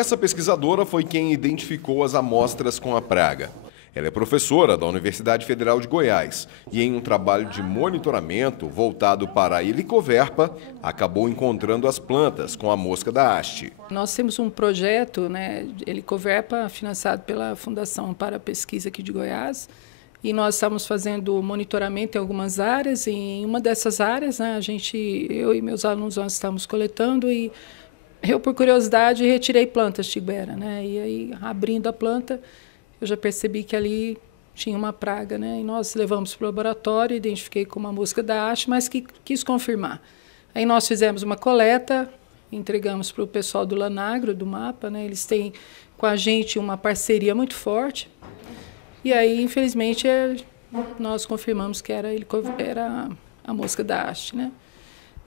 Essa pesquisadora foi quem identificou as amostras com a praga. Ela é professora da Universidade Federal de Goiás e, em um trabalho de monitoramento voltado para a helicoverpa, acabou encontrando as plantas com a mosca da haste. Nós temos um projeto, helicoverpa, financiado pela Fundação para a Pesquisa aqui de Goiás, e nós estamos fazendo monitoramento em algumas áreas, e em uma dessas áreas, eu e meus alunos nós estamos coletando, e eu, por curiosidade, retirei plantas tiguera, e aí, abrindo a planta, eu já percebi que ali tinha uma praga, e nós levamos para o laboratório, identifiquei como uma mosca da haste, mas que quis confirmar. Aí nós fizemos uma coleta, entregamos para o pessoal do Lanagro, do MAPA, eles têm com a gente uma parceria muito forte, e aí, infelizmente, nós confirmamos que era a mosca da haste,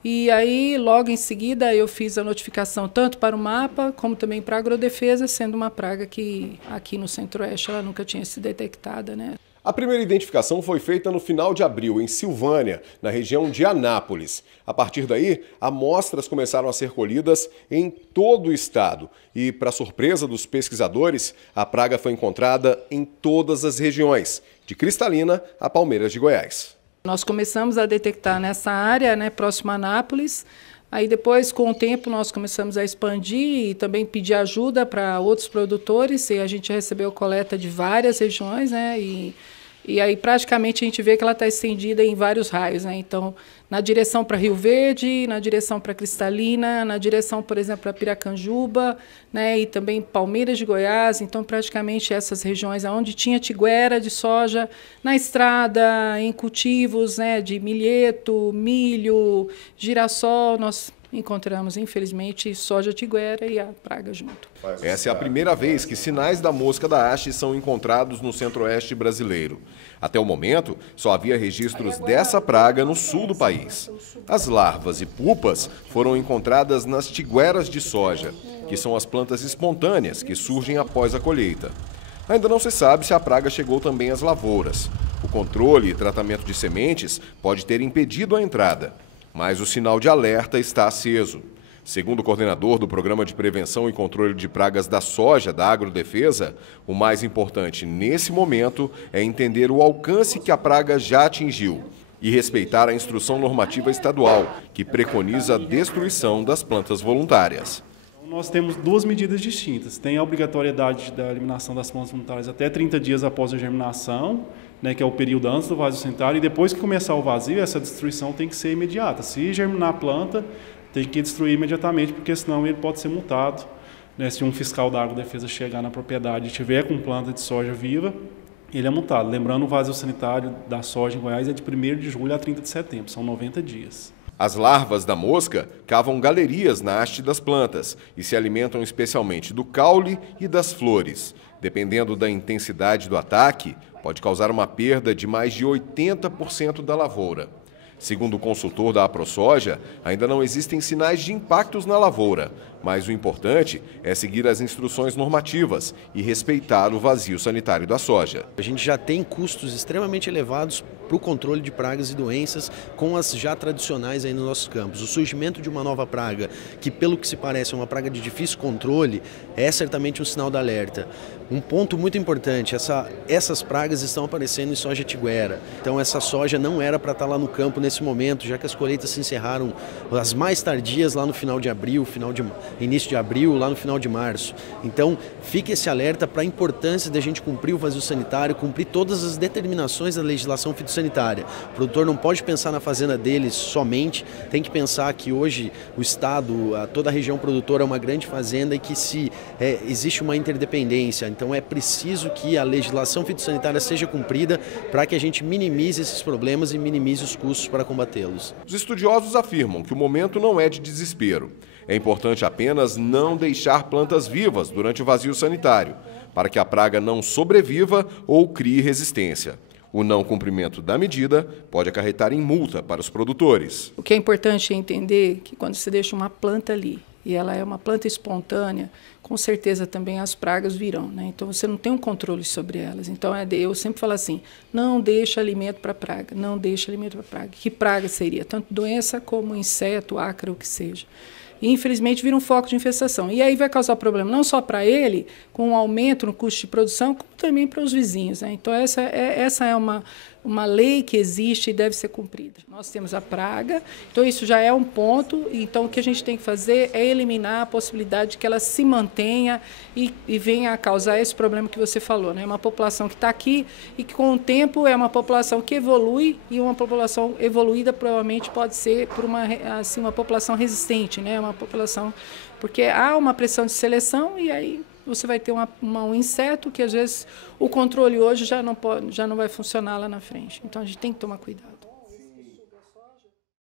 E aí, logo em seguida, eu fiz a notificação tanto para o MAPA, como também para a Agrodefesa, sendo uma praga que aqui no Centro-Oeste ela nunca tinha sido detectada, A primeira identificação foi feita no final de abril, em Silvânia, na região de Anápolis. A partir daí, amostras começaram a ser colhidas em todo o estado. E, para surpresa dos pesquisadores, a praga foi encontrada em todas as regiões, de Cristalina a Palmeiras de Goiás. Nós começamos a detectar nessa área, próximo a Anápolis. Aí depois, com o tempo, nós começamos a expandir e também pedir ajuda para outros produtores. E a gente recebeu coleta de várias regiões, e aí praticamente a gente vê que ela está estendida em vários raios, Então, na direção para Rio Verde, na direção para Cristalina, na direção, por exemplo, para Piracanjuba, e também Palmeiras de Goiás. Então, praticamente essas regiões onde tinha tiguera de soja, na estrada, em cultivos, de milheto, milho, girassol, nós encontramos, infelizmente, soja tiguera e a praga junto. Essa é a primeira vez que sinais da mosca da haste são encontrados no Centro-Oeste brasileiro. Até o momento, só havia registros dessa praga no sul do país. As larvas e pupas foram encontradas nas tigueras de soja, que são as plantas espontâneas que surgem após a colheita. Ainda não se sabe se a praga chegou também às lavouras. O controle e tratamento de sementes pode ter impedido a entrada, mas o sinal de alerta está aceso. Segundo o coordenador do Programa de Prevenção e Controle de Pragas da Soja da Agrodefesa, o mais importante nesse momento é entender o alcance que a praga já atingiu e respeitar a instrução normativa estadual, que preconiza a destruição das plantas voluntárias. Nós temos duas medidas distintas. Tem a obrigatoriedade da eliminação das plantas voluntárias até 30 dias após a germinação, que é o período antes do vazio sanitário, e depois que começar o vazio, essa destruição tem que ser imediata. Se germinar a planta, tem que destruir imediatamente, porque senão ele pode ser multado. Se um fiscal da Agrodefesa chegar na propriedade e estiver com planta de soja viva, ele é multado. Lembrando, o vazio sanitário da soja em Goiás é de 1º de julho a 30 de setembro, são 90 dias. As larvas da mosca cavam galerias na haste das plantas e se alimentam especialmente do caule e das flores. Dependendo da intensidade do ataque, pode causar uma perda de mais de 80% da lavoura. Segundo o consultor da AproSoja, ainda não existem sinais de impactos na lavoura, mas o importante é seguir as instruções normativas e respeitar o vazio sanitário da soja. A gente já tem custos extremamente elevados para o controle de pragas e doenças com as já tradicionais aí nos nossos campos. O surgimento de uma nova praga, que pelo que se parece é uma praga de difícil controle, é certamente um sinal de alerta. Um ponto muito importante, essas pragas estão aparecendo em soja tiguera. Então essa soja não era para estar lá no campo nesse momento, já que as colheitas se encerraram as mais tardias lá no final de abril, início de abril, lá no final de março. Então fique esse alerta para a importância da gente cumprir o vazio sanitário, cumprir todas as determinações da legislação fitossanitária. O produtor não pode pensar na fazenda dele somente, tem que pensar que hoje o estado, toda a região produtora é uma grande fazenda e que existe uma interdependência. Então é preciso que a legislação fitossanitária seja cumprida para que a gente minimize esses problemas e minimize os custos para combatê-los. Os estudiosos afirmam que o momento não é de desespero. É importante apenas não deixar plantas vivas durante o vazio sanitário, para que a praga não sobreviva ou crie resistência. O não cumprimento da medida pode acarretar em multa para os produtores. O que é importante é entender que quando você deixa uma planta ali, e ela é uma planta espontânea, com certeza também as pragas virão, Então você não tem um controle sobre elas. Então eu sempre falo assim, não deixa alimento para praga, não deixa alimento para praga. Que praga seria? Tanto doença como inseto, ácaro, o que seja. e, infelizmente, vira um foco de infestação. E aí vai causar problema não só para ele, com um aumento no custo de produção, como também para os vizinhos, né? Então, essa é uma lei que existe e deve ser cumprida. Nós temos a praga, então isso já é um ponto. Então, o que a gente tem que fazer é eliminar a possibilidade de que ela se mantenha e venha a causar esse problema que você falou, né? Uma população que está aqui e que, com o tempo, é uma população que evolui, e uma população evoluída provavelmente pode ser por uma população resistente, né? Uma população... Porque há uma pressão de seleção e aí você vai ter um inseto que, às vezes, o controle hoje já não vai funcionar lá na frente. Então, a gente tem que tomar cuidado.